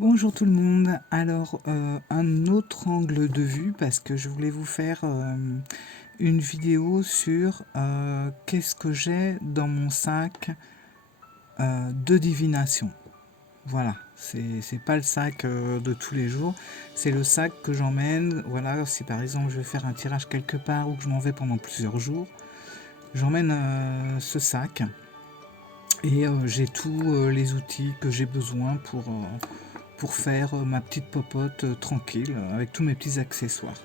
Bonjour tout le monde. Alors, un autre angle de vue parce que je voulais vous faire une vidéo sur qu'est-ce que j'ai dans mon sac de divination. Voilà, c'est pas le sac de tous les jours, c'est le sac que j'emmène. Voilà, si par exemple je vais faire un tirage quelque part ou que je m'en vais pendant plusieurs jours, j'emmène ce sac et j'ai tous les outils que j'ai besoin pour faire ma petite popote tranquille avec tous mes petits accessoires.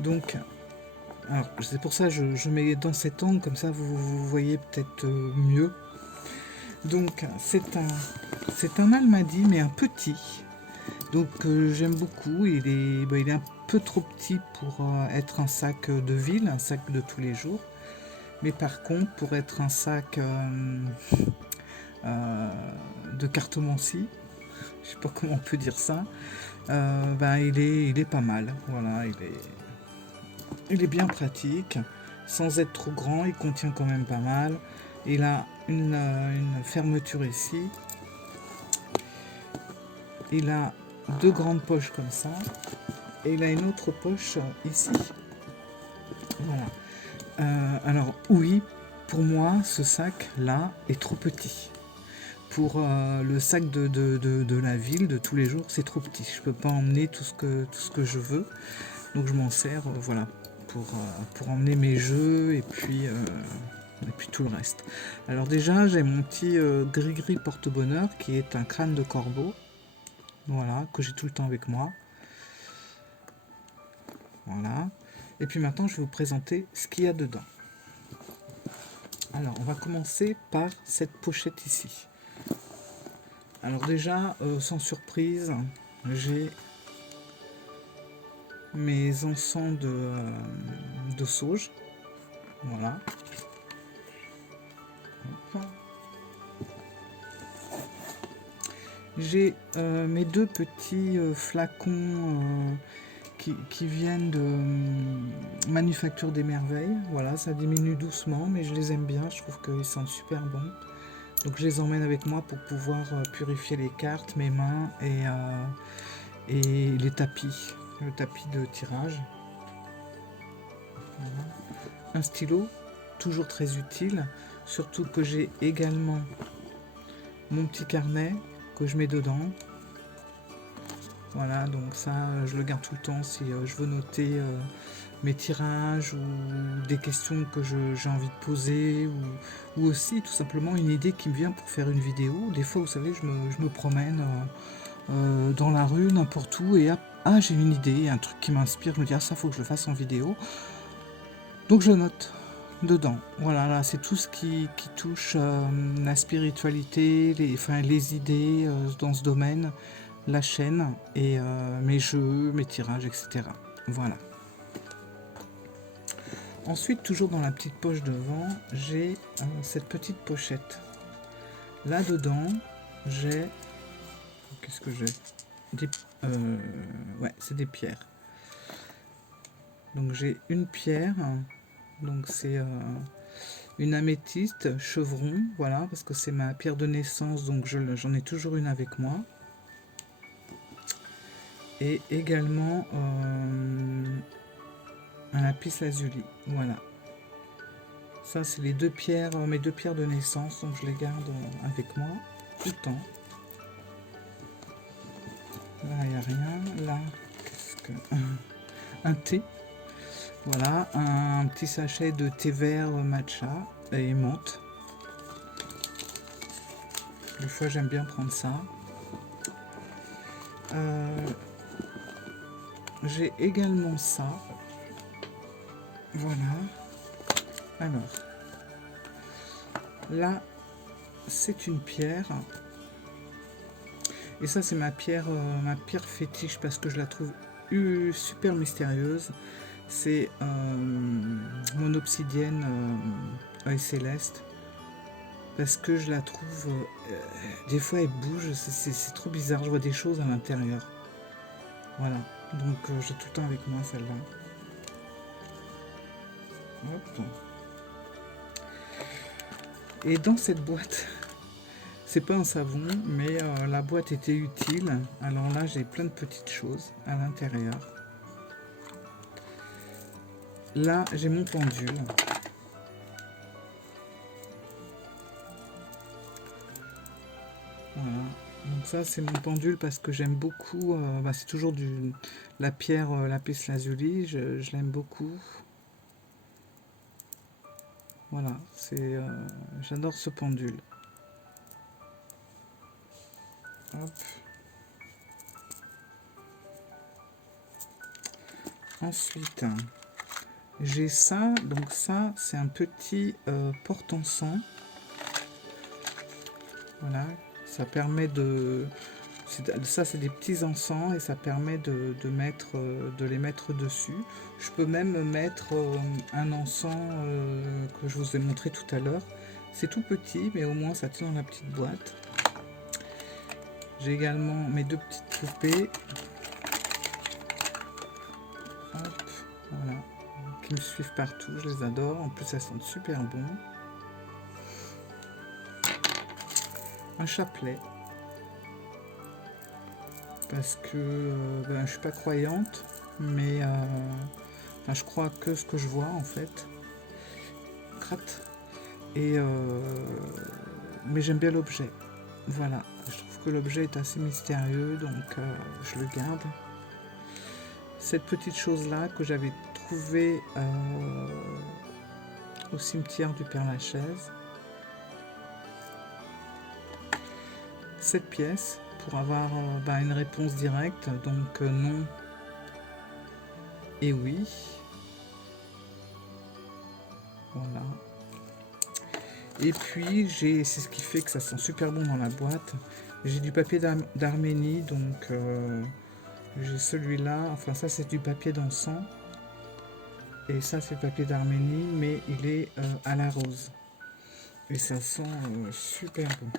Donc, alors c'est pour ça que je mets dans cet angle, comme ça vous voyez peut-être mieux. Donc c'est un almadi mais un petit. Donc j'aime beaucoup. Il est un peu trop petit pour être un sac de ville, un sac de tous les jours. Mais par contre, pour être un sac euh, de cartomancie, je sais pas comment on peut dire ça, il est pas mal. Voilà, il est bien pratique, sans être trop grand, il contient quand même pas mal. Il a une fermeture ici. Il a deux grandes poches comme ça. Et il a une autre poche ici. Voilà. Alors oui, pour moi, ce sac-là est trop petit. Pour le sac de la ville de tous les jours, c'est trop petit. Je peux pas emmener tout ce que je veux. Donc je m'en sers voilà, pour emmener mes jeux et puis tout le reste. Alors déjà, j'ai mon petit gris-gris porte-bonheur qui est un crâne de corbeau. Voilà, que j'ai tout le temps avec moi. Voilà. Et puis maintenant, je vais vous présenter ce qu'il y a dedans. Alors, on va commencer par cette pochette ici. Alors déjà, sans surprise, j'ai mes encens de sauge. Voilà. Hop. J'ai mes deux petits flacons qui viennent de Manufacture des Merveilles. Voilà, ça diminue doucement, mais je les aime bien. Je trouve qu'ils sentent super bons. Donc je les emmène avec moi pour pouvoir purifier les cartes, mes mains et les tapis. Le tapis de tirage. Voilà. Un stylo, toujours très utile. Surtout que j'ai également mon petit carnet que je mets dedans. Voilà, donc ça, je le garde tout le temps si je veux noter mes tirages ou des questions que j'ai envie de poser ou aussi tout simplement une idée qui me vient pour faire une vidéo. Des fois, vous savez, je me promène dans la rue, n'importe où, et hop, ah, j'ai une idée, un truc qui m'inspire, je me dis, ah, ça, faut que je le fasse en vidéo. Donc, je note dedans. Voilà, là, c'est tout ce qui touche la spiritualité, les idées dans ce domaine, la chaîne et mes jeux, mes tirages, etc. Voilà. Ensuite, toujours dans la petite poche devant, j'ai cette petite pochette. Là-dedans, j'ai... Qu'est-ce que j'ai des, ouais, c'est des pierres. Donc j'ai une pierre, donc c'est une améthyste chevron, voilà, parce que c'est ma pierre de naissance, donc j'en ai toujours une avec moi. Et également un lapis lazuli, voilà. Ça, c'est les deux pierres, mes deux pierres de naissance, donc je les garde avec moi tout le temps. Là, il n'y a rien. Là, qu'est-ce que... Un thé. Voilà, un petit sachet de thé vert matcha et menthe. Des fois, j'aime bien prendre ça. J'ai également ça. Voilà. Alors, là, c'est une pierre. Et ça, c'est ma pierre fétiche parce que je la trouve super mystérieuse. C'est mon obsidienne œil céleste. Parce que je la trouve... des fois, elle bouge. C'est trop bizarre. Je vois des choses à l'intérieur. Voilà. Donc, j'ai tout le temps avec moi celle-là. Hop. Et dans cette boîte, C'est pas un savon, mais la boîte était utile. Alors là, j'ai plein de petites choses à l'intérieur. Là, j'ai mon pendule. Voilà. Donc ça, c'est mon pendule parce que j'aime beaucoup. C'est toujours la pierre lapis lazuli. Je l'aime beaucoup. Voilà, j'adore ce pendule. Hop. Ensuite, j'ai ça. Donc ça, c'est un petit porte-encens. Voilà, ça permet ça c'est des petits encens et ça permet de les mettre dessus. Je peux même mettre un encens que je vous ai montré tout à l'heure. C'est tout petit, mais au moins ça tient dans la petite boîte. J'ai également mes deux petites poupées. Hop, voilà, qui me suivent partout, je les adore. En plus, elles sentent super bon. Un chapelet. Parce que je suis pas croyante, mais je crois que ce que je vois en fait. Crate. Et mais j'aime bien l'objet. Voilà, je trouve que l'objet est assez mystérieux, donc je le garde. Cette petite chose là que j'avais trouvée au cimetière du Père-Lachaise. Cette pièce pour avoir une réponse directe, donc non et oui. Voilà. Et puis c'est ce qui fait que ça sent super bon dans la boîte. J'ai du papier d'Arménie, donc j'ai celui-là. Enfin ça c'est du papier d'encens. Et ça c'est le papier d'Arménie, mais il est à la rose. Et ça sent super bon.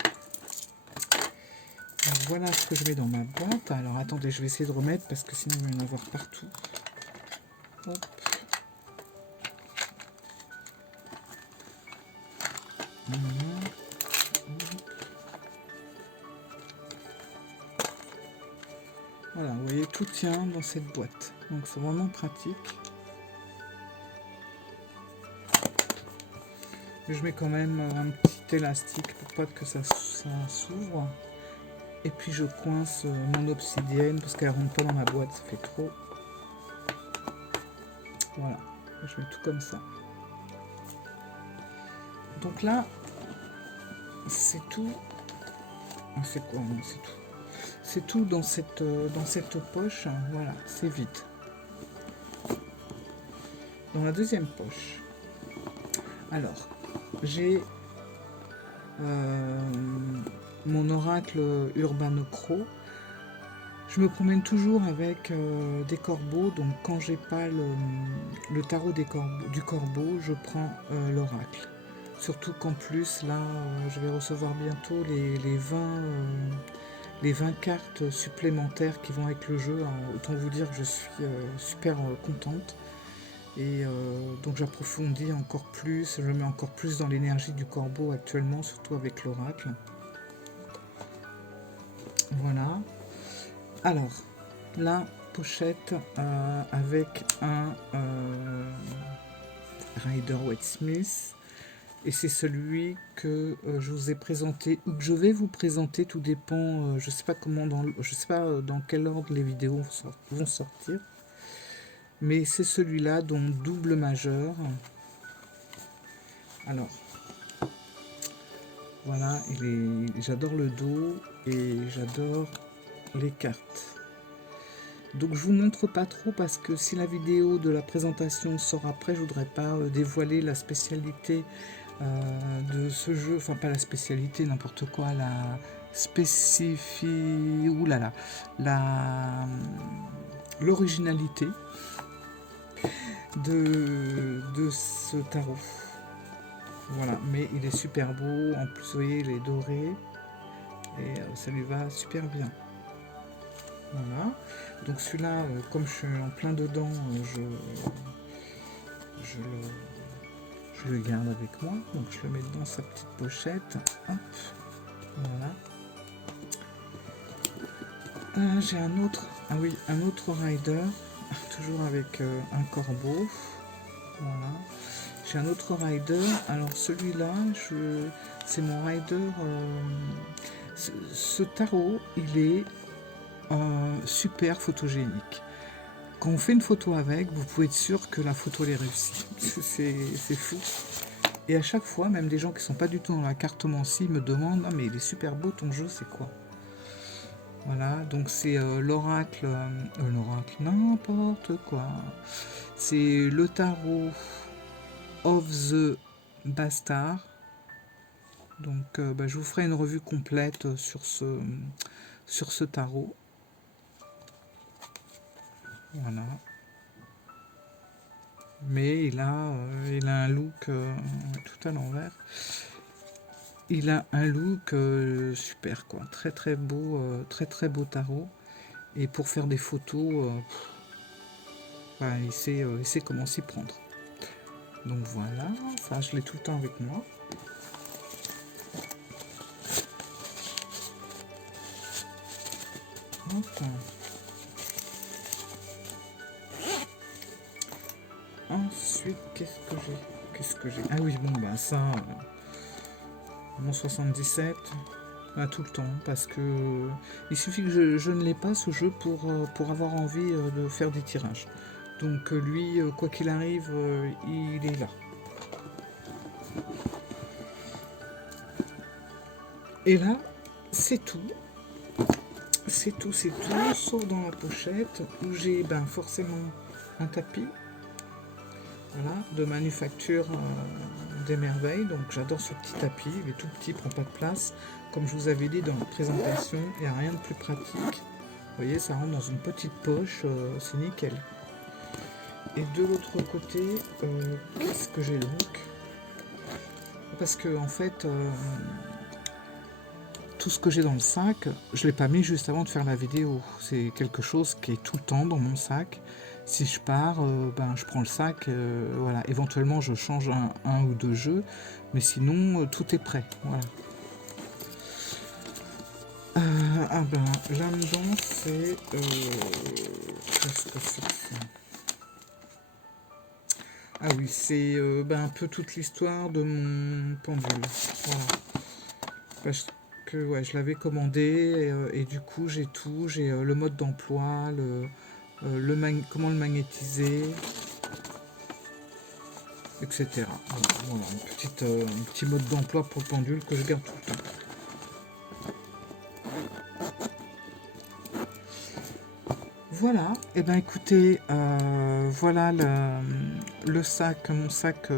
Donc, voilà ce que je mets dans ma boîte. Alors attendez, je vais essayer de remettre parce que sinon il va y en avoir partout. Hop. Voilà, vous voyez, tout tient dans cette boîte. Donc c'est vraiment pratique. Je mets quand même un petit élastique pour pas que ça s'ouvre. Et puis je coince mon obsidienne parce qu'elle rentre pas dans ma boîte, ça fait trop. Voilà, je mets tout comme ça. Donc là, c'est tout. C'est quoi? C'est tout. C'est tout dans cette poche. Voilà, c'est vide. Dans la deuxième poche, alors, j'ai mon oracle Urbanocro. Je me promène toujours avec des corbeaux, donc quand j'ai pas le tarot du corbeau, je prends l'oracle. Surtout qu'en plus, là, je vais recevoir bientôt les 20 cartes supplémentaires qui vont avec le jeu. Alors, autant vous dire que je suis super contente. Et donc j'approfondis encore plus, je mets encore plus dans l'énergie du corbeau actuellement, surtout avec l'oracle. Voilà. Alors, la pochette avec un Rider-Waite-Smith. Et c'est celui que je vous ai présenté, ou que je vais vous présenter, tout dépend, je sais pas dans quel ordre les vidéos vont sortir. Mais c'est celui-là, dont double majeur. Alors, voilà, j'adore le dos et j'adore les cartes. Donc je vous montre pas trop parce que si la vidéo de la présentation sort après, je voudrais pas dévoiler la spécialité de ce jeu, enfin pas la spécialité, n'importe quoi, l'originalité de ce tarot. Voilà, mais il est super beau, en plus vous voyez il est doré et ça lui va super bien. Voilà, donc celui-là, comme je suis en plein dedans, je le garde avec moi, donc je le mets dans sa petite pochette. Hop. Voilà. J'ai un autre, ah oui, un autre rider, toujours avec un corbeau. Voilà. J'ai un autre rider. Alors celui-là, c'est mon rider. Ce tarot, il est super photogénique. Quand on fait une photo avec, vous pouvez être sûr que la photo elle est réussie. C'est fou. Et à chaque fois, même des gens qui sont pas du tout dans la cartomancie me demandent: ah mais il est super beau ton jeu, c'est quoi? Voilà, donc c'est l'oracle, n'importe quoi. C'est le tarot of the Bastard. Donc je vous ferai une revue complète sur ce tarot. Voilà. Mais il a un look tout à l'envers. Il a un look super quoi, très très beau tarot. Et pour faire des photos, il sait comment s'y prendre. Donc voilà, ça je l'ai tout le temps avec moi. Enfin. Ensuite, qu'est-ce que j'ai? Ah oui, bon, ça, mon 77, tout le temps, parce que il suffit que je ne l'ai pas, ce jeu, pour avoir envie de faire des tirages. Donc lui, quoi qu'il arrive, il est là. Et là, c'est tout. C'est tout, sauf dans la pochette, où j'ai forcément un tapis. Voilà, de manufacture des merveilles. Donc j'adore ce petit tapis, il est tout petit, il prend pas de place. Comme je vous avais dit dans la présentation, il n'y a rien de plus pratique. Vous voyez, ça rentre dans une petite poche, c'est nickel. Et de l'autre côté, qu'est-ce que j'ai donc? Parce que en fait, tout ce que j'ai dans le sac, je ne l'ai pas mis juste avant de faire la vidéo. C'est quelque chose qui est tout le temps dans mon sac. Si je pars, je prends le sac, voilà. Éventuellement, je change un ou deux jeux, mais sinon, tout est prêt. Voilà. Là-dedans, c'est... qu'est-ce que c'est que ça? Ah oui, c'est un peu toute l'histoire de mon pendule. Voilà. Parce que ouais, je l'avais commandé et du coup, j'ai tout. J'ai le mode d'emploi, comment le magnétiser, etc. Voilà, un petit mode d'emploi pour le pendule que je garde tout le temps. Voilà, et écoutez, voilà le sac, mon sac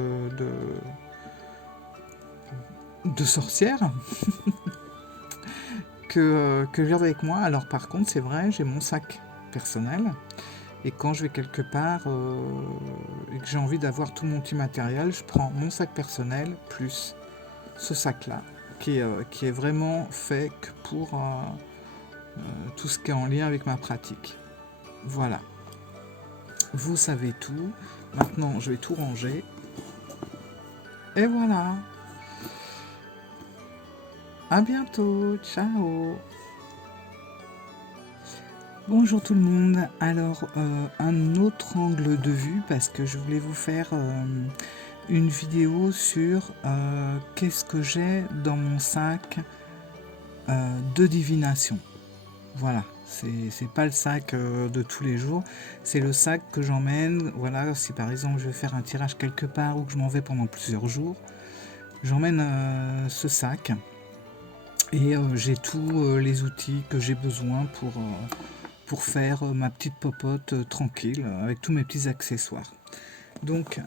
de sorcière que je garde avec moi. Alors par contre, c'est vrai, j'ai mon sac personnel. Et quand je vais quelque part et que j'ai envie d'avoir tout mon petit matériel, je prends mon sac personnel plus ce sac-là, qui est vraiment fait que pour tout ce qui est en lien avec ma pratique. Voilà. Vous savez tout. Maintenant, je vais tout ranger. Et voilà. À bientôt. Ciao. Bonjour tout le monde. Alors, un autre angle de vue, parce que je voulais vous faire une vidéo sur qu'est-ce que j'ai dans mon sac de divination. Voilà, c'est pas le sac de tous les jours, c'est le sac que j'emmène. Voilà, si par exemple je vais faire un tirage quelque part ou que je m'en vais pendant plusieurs jours, j'emmène ce sac et j'ai tous les outils que j'ai besoin pour faire ma petite popote tranquille avec tous mes petits accessoires. Donc,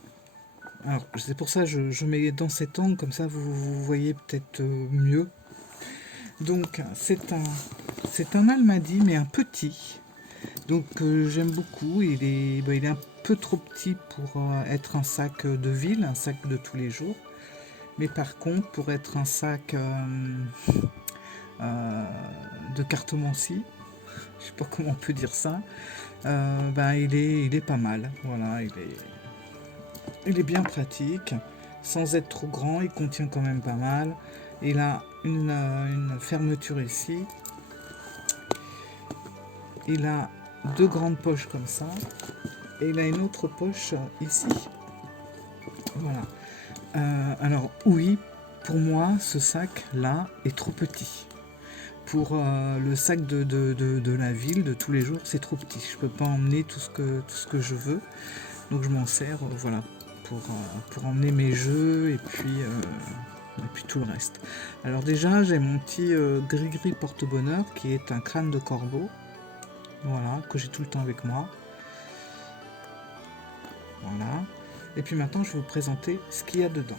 alors c'est pour ça que je mets dans cet angle, comme ça vous voyez peut-être mieux. Donc c'est un Almadi, mais un petit. Donc j'aime beaucoup. Il est un peu trop petit pour être un sac de ville, un sac de tous les jours. Mais par contre, pour être un sac de cartomancie, je sais pas comment on peut dire ça, il est pas mal. Voilà, il est bien pratique, sans être trop grand. Il contient quand même pas mal. Il a une fermeture ici. Il a deux grandes poches comme ça. Et il a une autre poche ici. Voilà. Alors oui, pour moi, ce sac-là est trop petit. Pour le sac de la ville, de tous les jours, c'est trop petit. Je peux pas emmener tout ce que je veux. Donc je m'en sers voilà, pour emmener mes jeux et puis tout le reste. Alors déjà, j'ai mon petit gris-gris porte-bonheur qui est un crâne de corbeau. Voilà, que j'ai tout le temps avec moi. Voilà. Et puis maintenant, je vais vous présenter ce qu'il y a dedans.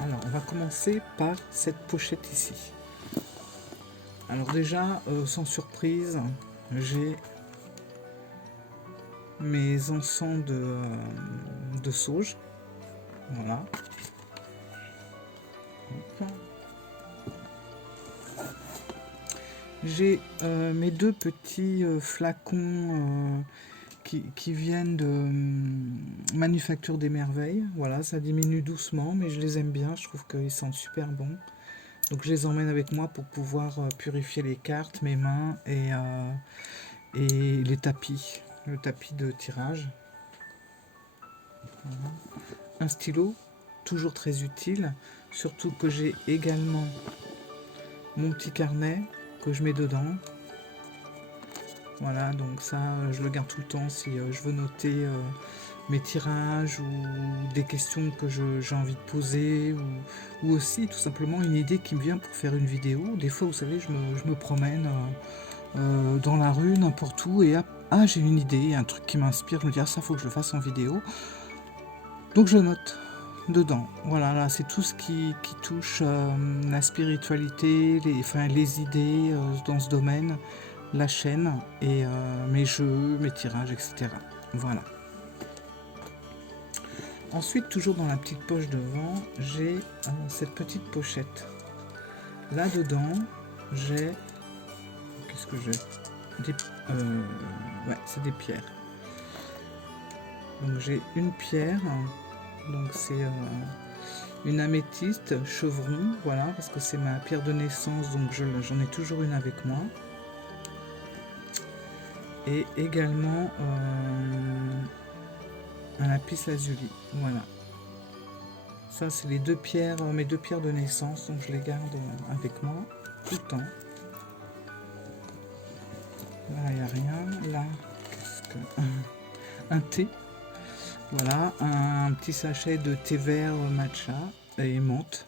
Alors, on va commencer par cette pochette ici. Alors déjà, sans surprise, j'ai mes encens de sauge. Voilà. J'ai mes deux petits flacons qui viennent de Manufacture des Merveilles. Voilà, ça diminue doucement, mais je les aime bien. Je trouve qu'ils sentent super bons. Donc je les emmène avec moi pour pouvoir purifier les cartes, mes mains et les tapis. Le tapis de tirage. Voilà. Un stylo, toujours très utile. Surtout que j'ai également mon petit carnet que je mets dedans. Voilà, donc ça, je le garde tout le temps si je veux noter mes tirages ou des questions que j'ai envie de poser ou aussi tout simplement une idée qui me vient pour faire une vidéo. Des fois, vous savez, je me promène dans la rue, n'importe où et hop, ah, j'ai une idée, un truc qui m'inspire, je me dis ah, ça faut que je le fasse en vidéo. Donc je note dedans. Voilà, là, c'est tout ce qui touche la spiritualité, les idées dans ce domaine, la chaîne et mes jeux, mes tirages, etc. Voilà. Ensuite, toujours dans la petite poche devant, j'ai cette petite pochette. Là dedans, j'ai... Qu'est-ce que j'ai? Ouais, c'est des pierres. Donc j'ai une pierre, donc c'est une améthyste chevron, voilà, parce que c'est ma pierre de naissance, donc j'en ai toujours une avec moi. Et également un lapis lazuli, voilà. Ça c'est les deux pierres, mes deux pierres de naissance, donc je les garde avec moi tout le temps. Là il n'y a rien, là qu'est-ce que... un thé, voilà, un petit sachet de thé vert matcha et menthe.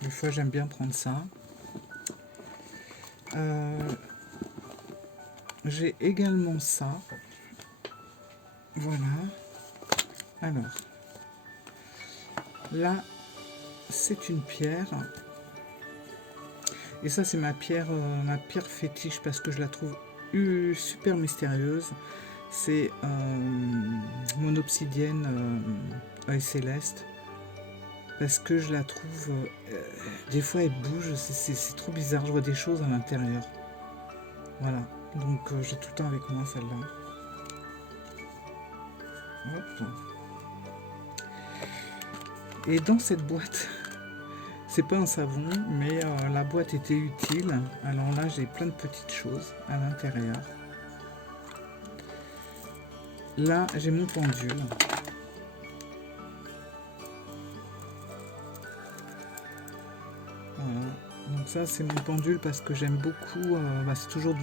Des fois j'aime bien prendre ça. J'ai également ça. Voilà. Alors, là, c'est une pierre. Et ça, c'est ma pierre fétiche parce que je la trouve super mystérieuse. C'est mon obsidienne céleste. Parce que je la trouve... des fois, elle bouge. C'est trop bizarre. Je vois des choses à l'intérieur. Voilà. Donc, j'ai tout le temps avec moi celle-là. Hop. Et dans cette boîte, c'est pas un savon, mais la boîte était utile. Alors là, j'ai plein de petites choses à l'intérieur. Là, j'ai mon pendule. Voilà. Donc ça, c'est mon pendule parce que j'aime beaucoup. C'est toujours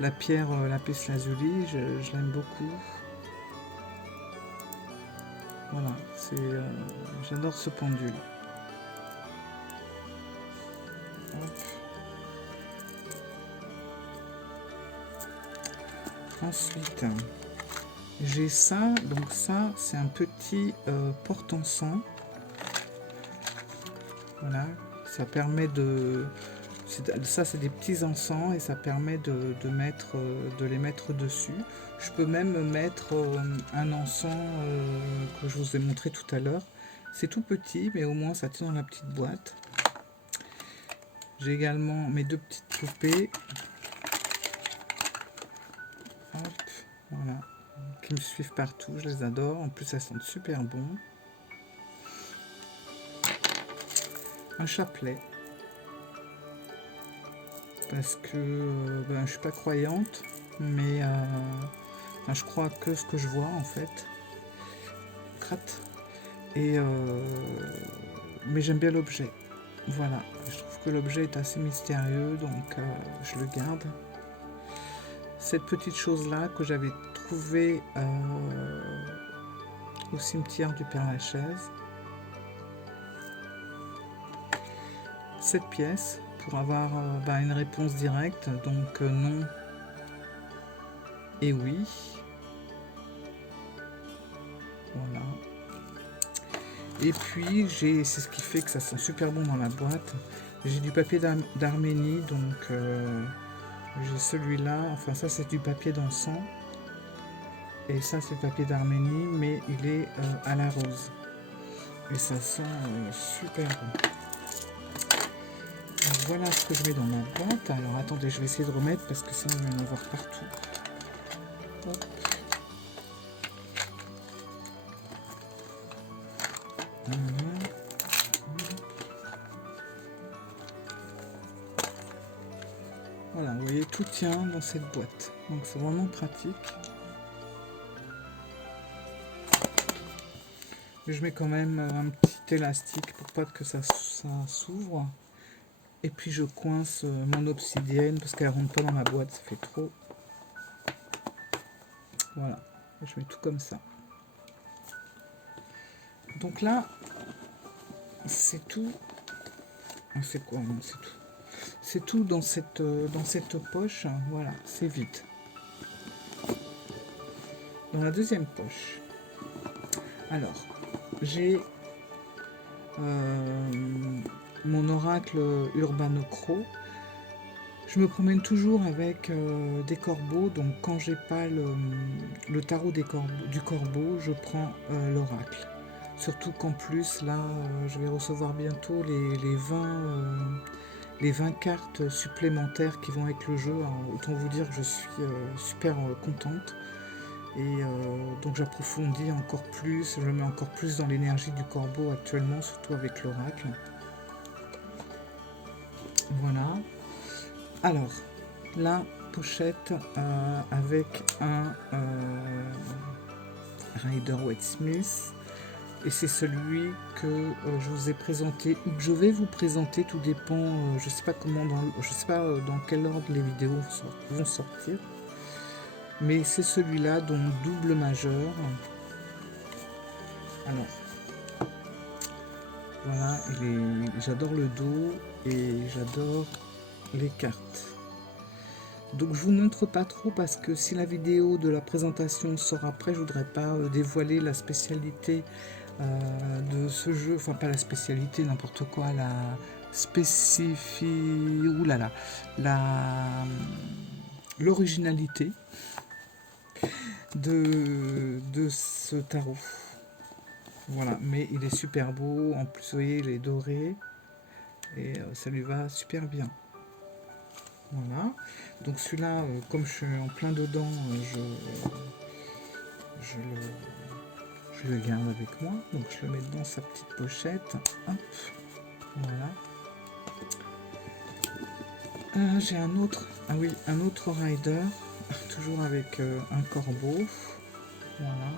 la pierre lapis lazuli. Je l'aime beaucoup. Voilà, j'adore ce pendule. Hop. Ensuite, j'ai ça. Donc ça, c'est un petit porte-encens. Voilà, ça permet de... Ça, c'est des petits encens et ça permet de les mettre dessus. Je peux même mettre un encens que je vous ai montré tout à l'heure. C'est tout petit, mais au moins ça tient dans la petite boîte. J'ai également mes deux petites poupées. Hop, voilà, qui me suivent partout, je les adore. En plus, elles sentent super bon. un chapelet. Parce que je suis pas croyante, mais je crois que ce que je vois en fait. Crate. Et mais j'aime bien l'objet. Voilà, je trouve que l'objet est assez mystérieux, donc je le garde. Cette petite chose-là que j'avais trouvée au cimetière du Père-Lachaise. Cette pièce, pour avoir une réponse directe, donc non et oui. Voilà. Et puis, c'est ce qui fait que ça sent super bon dans la boîte. J'ai du papier d'Arménie, donc j'ai celui-là. Enfin, ça, c'est du papier d'encens. Et ça, c'est du papier d'Arménie, mais il est à la rose. Et ça sent super bon. Donc, voilà ce que je mets dans ma boîte. Alors, attendez, je vais essayer de remettre parce que sinon, il va y en avoir partout. Hop. Voilà, vous voyez, tout tient dans cette boîte. Donc c'est vraiment pratique. Je mets quand même un petit élastique pour pas que ça s'ouvre. Et puis je coince mon obsidienne parce qu'elle rentre pas dans ma boîte, ça fait trop. Voilà, je mets tout comme ça. Donc là, c'est tout. C'est quoi? Non, c'est tout. C'est tout dans cette poche. Voilà, c'est vide. Dans la deuxième poche, alors, j'ai mon oracle Urbanocro. Je me promène toujours avec des corbeaux, donc quand j'ai pas le tarot du corbeau, je prends l'oracle. Surtout qu'en plus, là, je vais recevoir bientôt les 20 cartes supplémentaires qui vont avec le jeu. Alors, autant vous dire que je suis super contente. Et donc j'approfondis encore plus, je mets encore plus dans l'énergie du corbeau actuellement, surtout avec l'oracle. Voilà. Alors, la pochette avec un Rider-Waite Smith. Et c'est celui que je vous ai présenté, ou que je vais vous présenter, tout dépend, je sais pas dans quel ordre les vidéos vont sortir. Mais c'est celui-là, donc double majeur. Alors, voilà, j'adore le dos et j'adore les cartes. Donc je vous montre pas trop parce que si la vidéo de la présentation sort après, je voudrais pas dévoiler la spécialité de ce jeu, enfin pas la spécialité, n'importe quoi, la l'originalité de ce tarot. Voilà, mais il est super beau, en plus vous voyez il est doré et ça lui va super bien. Voilà, donc celui-là, comme je suis en plein dedans, je le garde avec moi, donc je le mets dans sa petite pochette. Hop, voilà. J'ai un autre, un autre rider, toujours avec un corbeau. Voilà.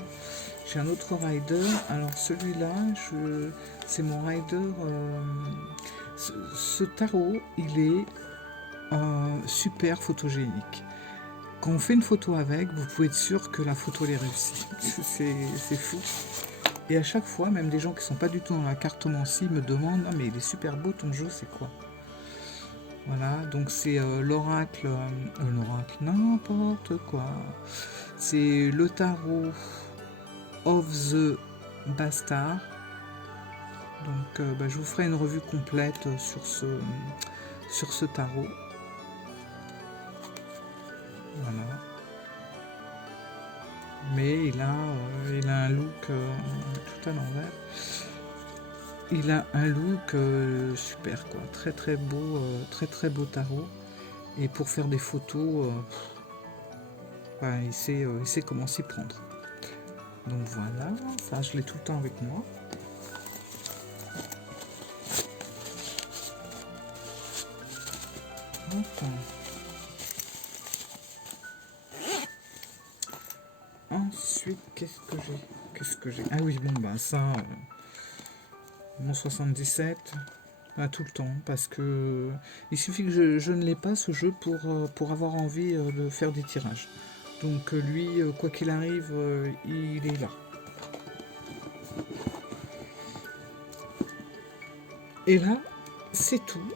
J'ai un autre rider. Alors celui-là, c'est mon rider. Ce tarot, il est super photogénique. Quand on fait une photo avec, vous pouvez être sûr que la photo elle est réussie. C'est fou. Et à chaque fois, même des gens qui sont pas du tout dans la cartomancie me demandent « Non mais il est super beau ton jeu, c'est quoi ?» Voilà, donc c'est l'oracle, n'importe quoi. C'est le tarot of the Bastard. Donc je vous ferai une revue complète sur ce tarot. Voilà. Mais il a un look tout à l'envers. Il a un look super quoi, très très beau, très beau tarot. Et pour faire des photos, il sait comment s'y prendre. Donc voilà, ça je l'ai tout le temps avec moi. Hop. Ensuite, qu'est-ce que j'ai? Ah oui, bon, bah ça, mon 77, tout le temps, parce que il suffit que je ne l'ai pas, ce jeu, pour avoir envie de faire des tirages. Donc lui, quoi qu'il arrive, il est là. Et là, c'est tout.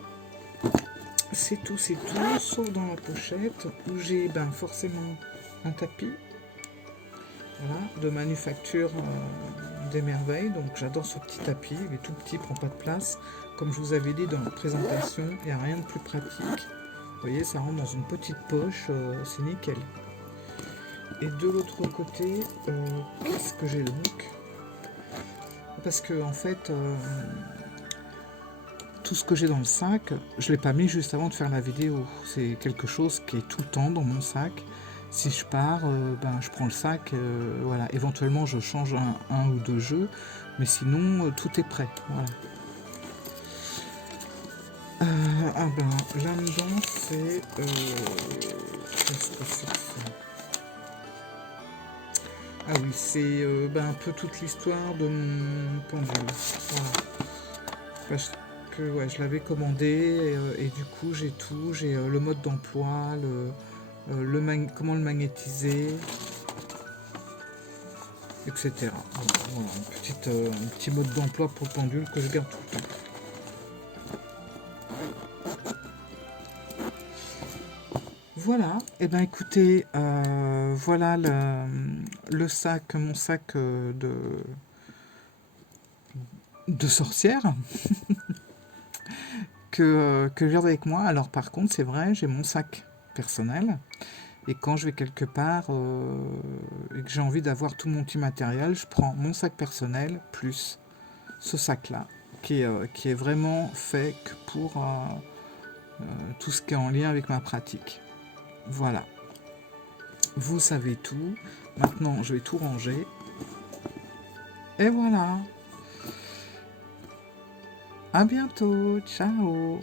C'est tout, sauf dans la pochette, où j'ai forcément un tapis. Voilà, de manufacture des merveilles. Donc j'adore ce petit tapis, il est tout petit, il prend pas de place. Comme je vous avais dit dans la présentation, il n'y a rien de plus pratique. Vous voyez, ça rentre dans une petite poche, c'est nickel. Et de l'autre côté, qu'est-ce que j'ai donc? Parce que en fait, tout ce que j'ai dans le sac, je ne l'ai pas mis juste avant de faire la vidéo. C'est quelque chose qui est tout le temps dans mon sac. Si je pars, je prends le sac, voilà. Éventuellement, je change un ou deux jeux, mais sinon, tout est prêt. Voilà. Là-dedans, c'est... qu'est-ce que c'est que ça? Ah oui, c'est un peu toute l'histoire de mon pendule. Voilà. Parce que ouais, je l'avais commandé, et du coup, j'ai tout. J'ai le mode d'emploi, comment le magnétiser, etc. Voilà, un petit mode d'emploi pour le pendule que je garde tout le temps. Voilà, et écoutez, voilà le sac, mon sac de sorcière que je garde avec moi. Alors par contre, c'est vrai, j'ai mon sac personnel. Et quand je vais quelque part et que j'ai envie d'avoir tout mon petit matériel, je prends mon sac personnel plus ce sac-là, qui est vraiment fait que pour tout ce qui est en lien avec ma pratique. Voilà. Vous savez tout. Maintenant, je vais tout ranger. Et voilà. À bientôt. Ciao.